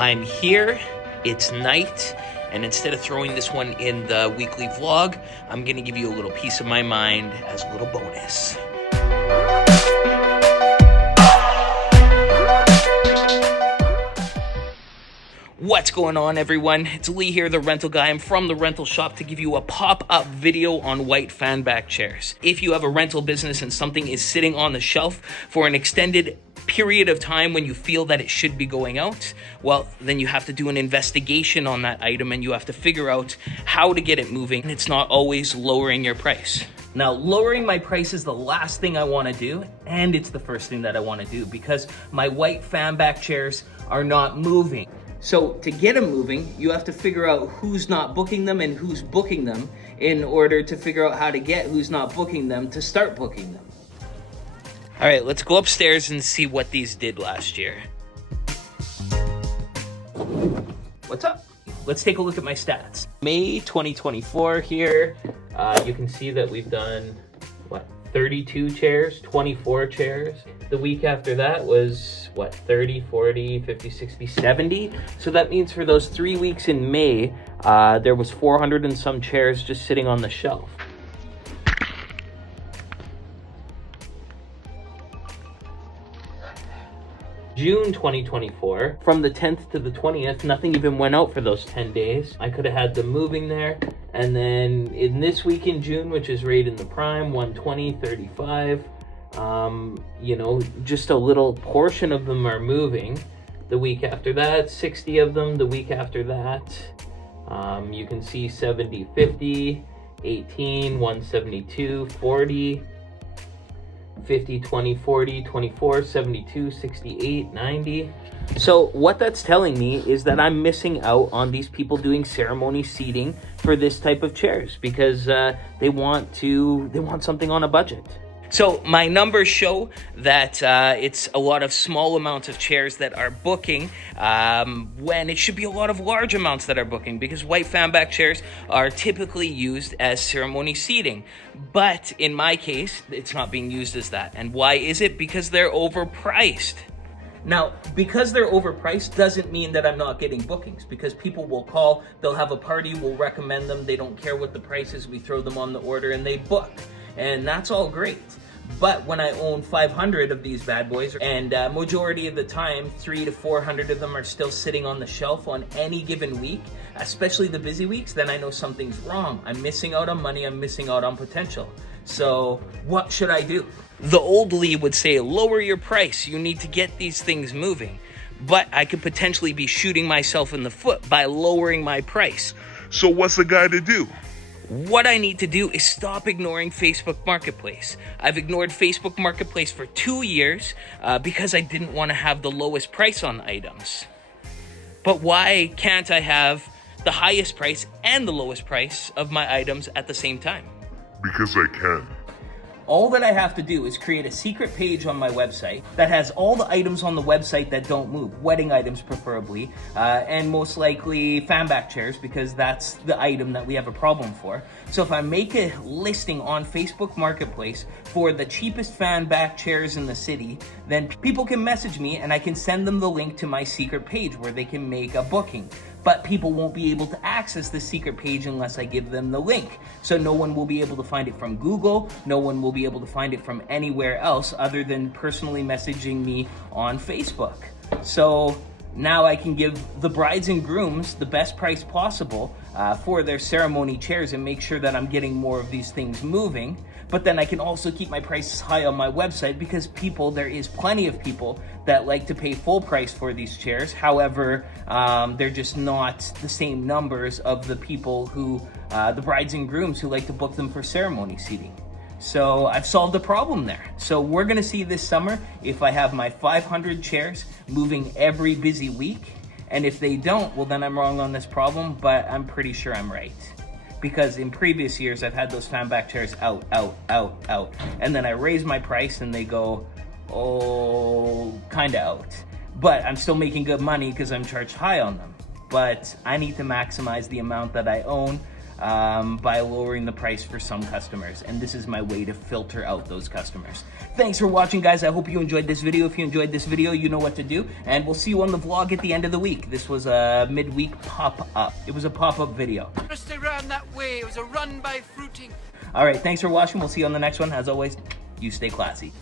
I'm here, it's night, and instead of throwing this one in the weekly vlog, I'm gonna give you a little piece of my mind as a little bonus. What's going on, everyone? It's Lee here, the rental guy. I'm from the rental shop to give you a pop-up video on white FanBack chairs. If you have a rental business and something is sitting on the shelf for an extended period of time when you feel that it should be going out, well, then you have to do an investigation on that item and you have to figure out how to get it moving. And it's not always lowering your price. Now, lowering my price is the last thing I want to do, and it's the first thing that I want to do because my white FanBack chairs are not moving. So to get them moving, you have to figure out who's not booking them and who's booking them in order to figure out how to get who's not booking them to start booking them. All right, let's go upstairs and see what these did last year. What's up? Let's take a look at my stats. May 2024 here, you can see that we've done, 32 chairs, 24 chairs. The week after that was, 30, 40, 50, 60, 70. So that means for those 3 weeks in May, there was 400 and some chairs just sitting on the shelf. June 2024, from the 10th to the 20th, nothing even went out for those 10 days. I could have had them moving there. And then in this week in June, which is right in the prime, 120, 35, just a little portion of them are moving. The week after that, 60 of them. The week after that, you can see 70, 50, 18, 172, 40, 50, 20, 40, 24, 72, 68, 90. So what that's telling me is that I'm missing out on these people doing ceremony seating for this type of chairs because they want something on a budget. So my numbers show that it's a lot of small amounts of chairs that are booking when it should be a lot of large amounts that are booking because white FanBack chairs are typically used as ceremony seating. But in my case, it's not being used as that. And why is it? Because they're overpriced. Now, because they're overpriced doesn't mean that I'm not getting bookings because people will call, they'll have a party, we'll recommend them, they don't care what the price is, we throw them on the order and they book. And that's all great. But when I own 500 of these bad boys, and majority of the time, 300 to 400 of them are still sitting on the shelf on any given week, especially the busy weeks, then I know something's wrong. I'm missing out on money, I'm missing out on potential. So what should I do? The old Lee would say, lower your price. You need to get these things moving. But I could potentially be shooting myself in the foot by lowering my price. So what's the guy to do? What I need to do is stop ignoring Facebook Marketplace. I've ignored Facebook Marketplace for 2 years because I didn't want to have the lowest price on items. But why can't I have the highest price and the lowest price of my items at the same time? Because I can. All that I have to do is create a secret page on my website that has all the items on the website that don't move, wedding items preferably, and most likely FanBack chairs because that's the item that we have a problem for. So if I make a listing on Facebook Marketplace for the cheapest FanBack chairs in the city, then people can message me and I can send them the link to my secret page where they can make a booking. But people won't be able to access the secret page unless I give them the link. So no one will be able to find it from Google. No one will be able to find it from anywhere else other than personally messaging me on Facebook. So now I can give the brides and grooms the best price possible for their ceremony chairs and make sure that I'm getting more of these things moving. But then I can also keep my prices high on my website because there is plenty of people that like to pay full price for these chairs. However, they're just not the same numbers of the people who, the brides and grooms who like to book them for ceremony seating. So I've solved the problem there. So we're gonna see this summer if I have my 500 chairs moving every busy week. And if they don't, well then I'm wrong on this problem, but I'm pretty sure I'm right. Because in previous years, I've had those FanBack chairs out. And then I raise my price and they go, kinda out. But I'm still making good money because I'm charged high on them. But I need to maximize the amount that I own by lowering the price for some customers, and this is my way to filter out those customers. Thanks for watching, guys. I hope you enjoyed this video. If you enjoyed this video, you know what to do, and we'll see you on the vlog at the end of the week. This was a midweek pop-up. It was a pop-up video. Just around that way, it was a run by fruiting. All right, thanks for watching. We'll see you on the next one. As always, you stay classy.